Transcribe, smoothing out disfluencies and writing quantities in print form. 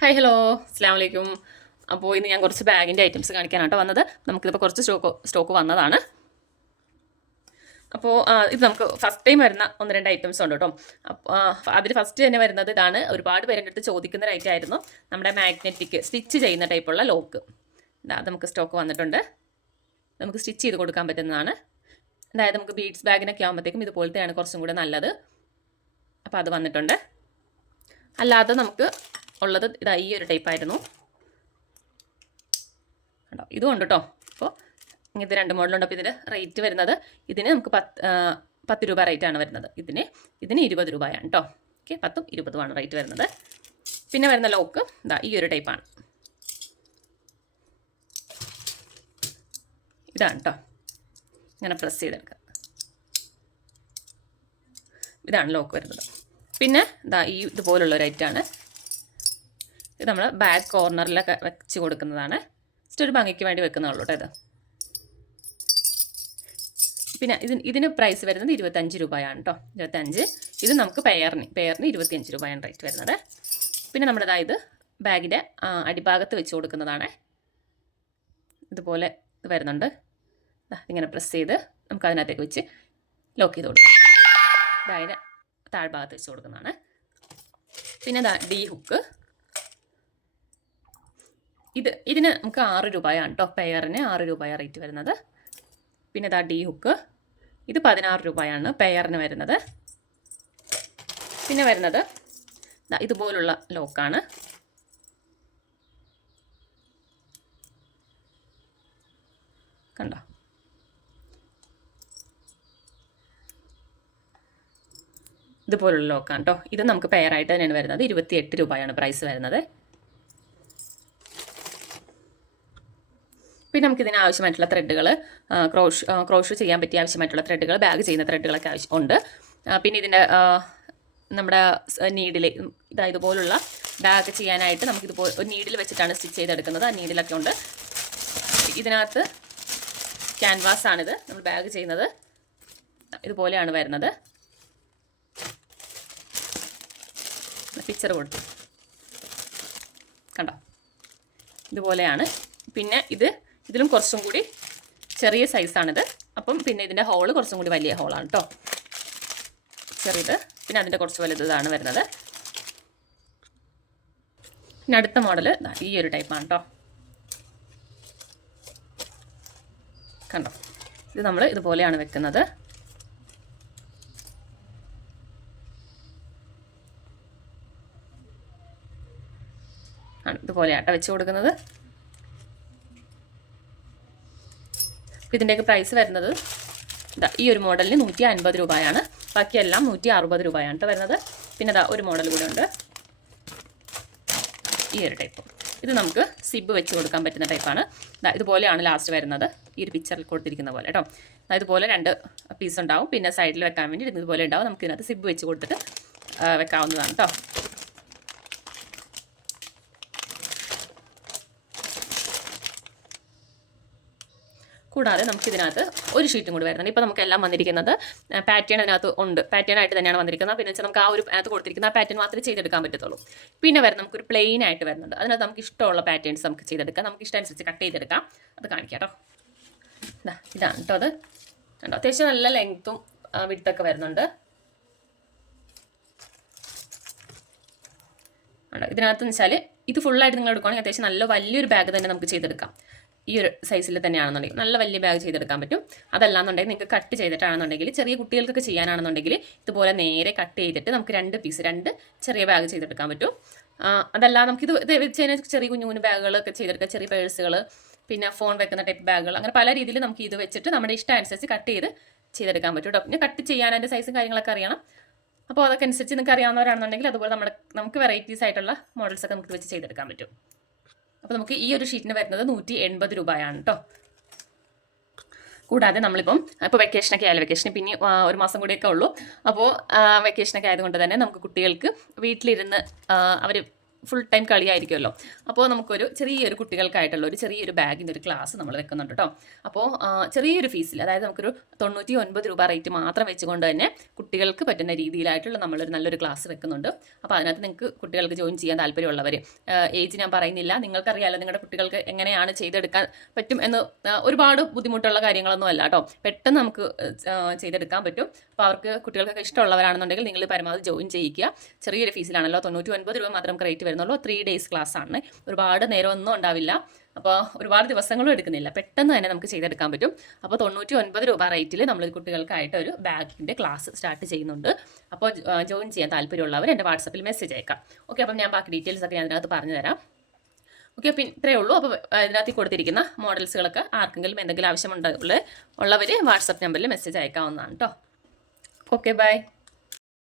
Hi hello അസ്സാം വലൈക്കും. അപ്പോൾ ഇന്ന് ഞാൻ കുറച്ച് ബാഗിൻ്റെ ഐറ്റംസ് കാണിക്കാനാട്ടോ വന്നത്. നമുക്കിതിപ്പോൾ കുറച്ച് സ്റ്റോക്ക് വന്നതാണ്. അപ്പോൾ ഇത് നമുക്ക് ഫസ്റ്റ് ടൈം വരുന്ന ഒന്ന് രണ്ട് ഐറ്റംസ് ഉണ്ട് കേട്ടോ. അപ്പോൾ അതിൽ ഫസ്റ്റ് തന്നെ വരുന്നത് ഇതാണ്. ഒരുപാട് പേരുടെ അടുത്ത് ചോദിക്കുന്ന ഒരു ഐറ്റം ആയിരുന്നു. നമ്മുടെ മാഗ്നറ്റിക് സ്റ്റിച്ച് ചെയ്യുന്ന ടൈപ്പുള്ള ലോക്ക്. അത് നമുക്ക് സ്റ്റോക്ക് വന്നിട്ടുണ്ട്. നമുക്ക് സ്റ്റിച്ച് ചെയ്ത് കൊടുക്കാൻ പറ്റുന്നതാണ്. അതായത് നമുക്ക് ബീഡ്സ് ബാഗിനൊക്കെ ആകുമ്പോഴത്തേക്കും ഇതുപോലത്തെയാണ് കുറച്ചും കൂടെ നല്ലത്. അപ്പോൾ അത് വന്നിട്ടുണ്ട്. അല്ലാതെ നമുക്ക് ഉള്ളത് ഇതാ ഈ ഒരു ടൈപ്പായിരുന്നു കേട്ടോ. ഇതും ഉണ്ട് കേട്ടോ. അപ്പോൾ ഇങ്ങനത്തെ രണ്ട് മോഡലുണ്ട്. അപ്പോൾ ഇതിൻ്റെ റേറ്റ് വരുന്നത് ഇതിന് നമുക്ക് 10 രൂപ റേറ്റാണ് വരുന്നത്. ഇതിന് 20 രൂപയാണ് കേട്ടോ. ഓക്കെ, 10ഉം 20ഉമാണ് റേറ്റ് വരുന്നത്. പിന്നെ വരുന്ന ലോക്ക് ഇതാ ഈ ഒരു ടൈപ്പാണ്. ഇതാണ് കേട്ടോ. ഇങ്ങനെ പ്രസ് ചെയ്തെടുക്കുക. ഇതാണ് ലോക്ക് വരുന്നത്. പിന്നെ ഇതാ ഈ ഇതുപോലുള്ളൊരു ഐറ്റാണ്. ഇത് നമ്മൾ ബാക്ക് കോർണറിലൊക്കെ വെച്ച് കൊടുക്കുന്നതാണ്. ജസ്റ്റ് ഒരു ഭംഗിക്ക് വേണ്ടി വെക്കുന്നുള്ളൂ കേട്ടോ ഇത്. പിന്നെ ഇതിന് പ്രൈസ് വരുന്നത് 25 രൂപയാണ് കേട്ടോ. 25. ഇത് നമുക്ക് പെയറിന് 25 രൂപയാണ് റേറ്റ് വരുന്നത്. പിന്നെ നമ്മുടെ ഇത് ബാഗിൻ്റെ അടിഭാഗത്ത് വെച്ച് കൊടുക്കുന്നതാണ്. ഇതുപോലെ ഇത് വരുന്നുണ്ട്. ഇങ്ങനെ പ്രസ് ചെയ്ത് നമുക്ക് അതിനകത്തേക്ക് വെച്ച് ലോക്ക് ചെയ്ത് കൊടുക്കാം. ബാഗിൻ്റെ താഴ്ഭാഗത്ത് വെച്ച് കൊടുക്കുന്നതാണ്. പിന്നെ ഡി ഹുക്ക്. ഇതിന് നമുക്ക് 6 രൂപയാണ് കേട്ടോ. പെയറിന് 6 രൂപയാണ് റേറ്റ് വരുന്നത്. പിന്നെ ഡി ഹുക്ക്. ഇത് 16 രൂപയാണ് പെയറിന് വരുന്നത്. പിന്നെ വരുന്നത് ഇതുപോലുള്ള ലോക്കാണ്. കണ്ടോ? ഇതുപോലുള്ള ലോക്കാണ് കേട്ടോ. ഇത് നമുക്ക് പെയറായിട്ട് തന്നെയാണ് വരുന്നത്. 28 രൂപയാണ് പ്രൈസ് വരുന്നത്. പിന്നെ നമുക്ക് ഇതിന് ആവശ്യമായിട്ടുള്ള ത്രെഡുകൾ, ക്രോഷ് ചെയ്യാൻ പറ്റിയ ആവശ്യമായിട്ടുള്ള ത്രെഡുകൾ, ബാഗ് ചെയ്യുന്ന ത്രെഡുകളൊക്കെ ഉണ്ട്. പിന്നെ ഇതിൻ്റെ നമ്മുടെ നീഡിൽ ഇതുപോലുള്ള ബാഗ് ചെയ്യാനായിട്ട് നമുക്കിതുപോലെ ഒരു നീഡിൽ വെച്ചിട്ടാണ് സ്റ്റിച്ച് ചെയ്തെടുക്കുന്നത്. ആ നീഡിലൊക്കെ ഉണ്ട്. ഇതിനകത്ത് ക്യാൻവാസാണിത്. നമ്മൾ ബാഗ് ചെയ്യുന്നത് ഇതുപോലെയാണ് വരുന്നത്. പിക്ചർ കൊടുത്തു കണ്ടോ? ഇതുപോലെയാണ്. പിന്നെ ഇതിലും കുറച്ചും കൂടി ചെറിയ സൈസാണിത്. അപ്പം പിന്നെ ഇതിൻ്റെ ഹോള് കുറച്ചും കൂടി വലിയ ഹോളാണ് കേട്ടോ. ചെറിയത്. പിന്നെ അതിൻ്റെ കുറച്ച് വലുതാണ് വരുന്നത്. പിന്നെ അടുത്ത മോഡൽ ഈ ഒരു ടൈപ്പാണ് കേട്ടോ. കണ്ടോ? ഇത് നമ്മൾ ഇതുപോലെയാണ് വെക്കുന്നത്. ഇതുപോലെയാട്ടോ വെച്ച് കൊടുക്കുന്നത്. ഇതിൻ്റെയൊക്കെ പ്രൈസ് വരുന്നത് ഈ ഒരു മോഡലിന് 150 രൂപയാണ്. ബാക്കിയെല്ലാം 160 രൂപയാണ് കേട്ടോ വരുന്നത്. പിന്നെ ഒരു മോഡൽ കൂടെ ഉണ്ട്, ഈ ഒരു ടൈപ്പ്. ഇത് നമുക്ക് സിബ് വെച്ച് കൊടുക്കാൻ പറ്റുന്ന ടൈപ്പാണ്. ഇതുപോലെയാണ് ലാസ്റ്റ് വരുന്നത്. ഈ ഒരു പിക്ചറിൽ കൊടുത്തിരിക്കുന്ന പോലെ കേട്ടോ. ഇതുപോലെ 2 പീസ് ഉണ്ടാവും. പിന്നെ സൈഡിൽ വെക്കാൻ വേണ്ടി ഇതുപോലെ ഉണ്ടാവും. നമുക്ക് ഇതിനകത്ത് സിബ് വെച്ച് കൊടുത്തിട്ട് വെക്കാവുന്നതാണ് കേട്ടോ. കൂടാതെ നമുക്കിതിനകത്ത് ഒരു ഷീറ്റും കൂടി വരുന്നുണ്ട്. ഇപ്പോൾ നമുക്കെല്ലാം വന്നിരിക്കുന്നത് പാറ്റേൺ അതിനകത്ത് ഉണ്ട്. പാറ്റേൺ ആയിട്ട് തന്നെയാണ് വന്നിരിക്കുന്നത്. പിന്നെ വെച്ചാൽ നമുക്ക് ആ ഒരു അതിനകത്ത് കൊടുത്തിരിക്കുന്ന ആ പാറ്റേൺ മാത്രമേ ചെയ്തെടുക്കാൻ പറ്റത്തുള്ളൂ. പിന്നെ നമുക്കൊരു പ്ലെയിൻ ആയിട്ട് വരുന്നുണ്ട്. അതിനകത്ത് നമുക്ക് ഇഷ്ടമുള്ള പാറ്റേൺസ് നമുക്ക് ചെയ്തെടുക്കാം. നമുക്ക് ഇഷ്ടമനുസരിച്ച് കട്ട് ചെയ്തെടുക്കാം. അത് കാണിക്കാം കേട്ടോ. ഇതാണ് കേട്ടോ. അത് കണ്ടോ? അത്യാവശ്യം നല്ല ലെങ്ത്തും വിഡ്ത്തൊക്കെ വരുന്നുണ്ട്. ഇതിനകത്ത് വെച്ചാൽ ഇത് ഫുള്ളായിട്ട് നിങ്ങൾ എടുക്കുകയാണെങ്കിൽ അത്യാവശ്യം നല്ല വലിയൊരു ബാഗ് തന്നെ നമുക്ക് ചെയ്തെടുക്കാം. ഈ ഒരു സൈസിൽ തന്നെയാണെന്നുണ്ടെങ്കിൽ നല്ല വലിയ ബാഗ് ചെയ്തെടുക്കാൻ പറ്റും. അതല്ലാന്നുണ്ടെങ്കിൽ നിങ്ങൾക്ക് കട്ട് ചെയ്തിട്ടാണെന്നുണ്ടെങ്കിൽ ചെറിയ കുട്ടികൾക്കൊക്കെ ചെയ്യാനാണെന്നുണ്ടെങ്കിൽ ഇതുപോലെ നേരെ കട്ട് ചെയ്തിട്ട് നമുക്ക് 2 ചെറിയ ബാഗ് ചെയ്തെടുക്കാൻ പറ്റും. അതല്ലാതെ നമുക്കിത് വെച്ച് കഴിഞ്ഞാൽ ചെറിയ കുഞ്ഞു ബാഗുകളൊക്കെ ചെയ്തെടുക്കാം. ചെറിയ പേഴ്സുകൾ, പിന്നെ ഫോൺ വെക്കുന്ന ടൈപ്പ് ബാഗുകൾ, അങ്ങനെ പല രീതിയിൽ നമുക്ക് ഇത് വെച്ചിട്ട് നമ്മുടെ ഇഷ്ടം അനുസരിച്ച് കട്ട് ചെയ്തെടുക്കാൻ പറ്റും കേട്ടോ. പിന്നെ കട്ട് ചെയ്യാൻ അതിൻ്റെ സൈസും കാര്യങ്ങളൊക്കെ അറിയണം. അപ്പോൾ അതൊക്കെ അനുസരിച്ച് നിങ്ങൾക്ക് അറിയാവുന്നവരാണെന്നുണ്ടെങ്കിൽ അതുപോലെ നമുക്ക് വെറൈറ്റീസ് ആയിട്ടുള്ള മോഡൽസൊക്കെ നമുക്ക് വെച്ച് ചെയ്തെടുക്കാൻ പറ്റും. അപ്പോൾ നമുക്ക് ഈ ഒരു ഷീറ്റിന് വരുന്നത് 180 രൂപയാണ് കേട്ടോ. കൂടാതെ നമ്മളിപ്പോൾ വെക്കേഷനൊക്കെ ആയാലും, വെക്കേഷന് പിന്നെ 1 മാസം കൂടിയൊക്കെ ഉള്ളൂ. അപ്പോൾ വെക്കേഷനൊക്കെ ആയതുകൊണ്ട് തന്നെ നമുക്ക് കുട്ടികൾക്ക് വീട്ടിലിരുന്ന് അവർ ഫുൾ ടൈം കളിയായിരിക്കുമല്ലോ. അപ്പോൾ നമുക്കൊരു ചെറിയൊരു കുട്ടികൾക്കായിട്ടുള്ള ഒരു ചെറിയൊരു ബാഗിൻ്റെ ഒരു ക്ലാസ് നമ്മൾ വെക്കുന്നുണ്ട് കേട്ടോ. അപ്പോൾ ചെറിയൊരു ഫീസിൽ, അതായത് നമുക്കൊരു 99 രൂപ റേറ്റ് മാത്രം വെച്ചുകൊണ്ട് തന്നെ കുട്ടികൾക്ക് പറ്റുന്ന രീതിയിലായിട്ടുള്ള നമ്മളൊരു നല്ലൊരു ക്ലാസ് വെക്കുന്നുണ്ട്. അപ്പോൾ അതിനകത്ത് നിങ്ങൾക്ക് കുട്ടികൾക്ക് ജോയിൻ ചെയ്യാൻ താല്പര്യമുള്ളവർ, ഏജ് ഞാൻ പറയുന്നില്ല, നിങ്ങൾക്കറിയാമല്ലോ നിങ്ങളുടെ കുട്ടികൾക്ക് എങ്ങനെയാണ് ചെയ്തെടുക്കാൻ പറ്റും എന്ന്. ഒരുപാട് ബുദ്ധിമുട്ടുള്ള കാര്യങ്ങളൊന്നും അല്ല കേട്ടോ, പെട്ടെന്ന് നമുക്ക് ചെയ്തെടുക്കാൻ പറ്റും. അപ്പോൾ അവർക്ക് കുട്ടികൾക്കൊക്കെ ഇഷ്ടമുള്ളവരാണെന്നുണ്ടെങ്കിൽ നിങ്ങൾ പരമാവധി ജോയിൻ ചെയ്യിക്കുക. ചെറിയൊരു ഫീസിലാണല്ലോ, 99 രൂപ മാത്രം നമുക്ക് റേറ്റ് വരുന്നുള്ളൂ. 3 ഡേയ്സ് ക്ലാസ് ആണ്, ഒരുപാട് നേരമൊന്നും ഉണ്ടാവില്ല. അപ്പോൾ ഒരുപാട് ദിവസങ്ങളും എടുക്കുന്നില്ല, പെട്ടെന്ന് തന്നെ നമുക്ക് ചെയ്തെടുക്കാൻ പറ്റും. അപ്പോൾ 99 രൂപ റേറ്റിൽ നമ്മൾ കുട്ടികൾക്കായിട്ട് ഒരു ബാഗിൻ്റെ ക്ലാസ് സ്റ്റാർട്ട് ചെയ്യുന്നുണ്ട്. അപ്പോൾ ജോയിൻ ചെയ്യാൻ താല്പര്യമുള്ളവർ എൻ്റെ വാട്സപ്പിൽ മെസ്സേജ് അയക്കാം. ഓക്കെ, അപ്പം ഞാൻ ബാക്കി ഡീറ്റെയിൽസ് ഒക്കെ ഞാൻ അതിനകത്ത് പറഞ്ഞു തരാം. ഓക്കെ, പിന്നെ ഇത്രയേ ഉള്ളൂ. അപ്പോൾ ഇതിനകത്ത് കൊടുത്തിരിക്കുന്ന മോഡൽസുകളൊക്കെ ആർക്കെങ്കിലും എന്തെങ്കിലും ആവശ്യമുള്ളവർ വാട്സപ്പ് നമ്പറിൽ മെസ്സേജ് അയക്കാവുന്നതാണ് കേട്ടോ. Okay, by.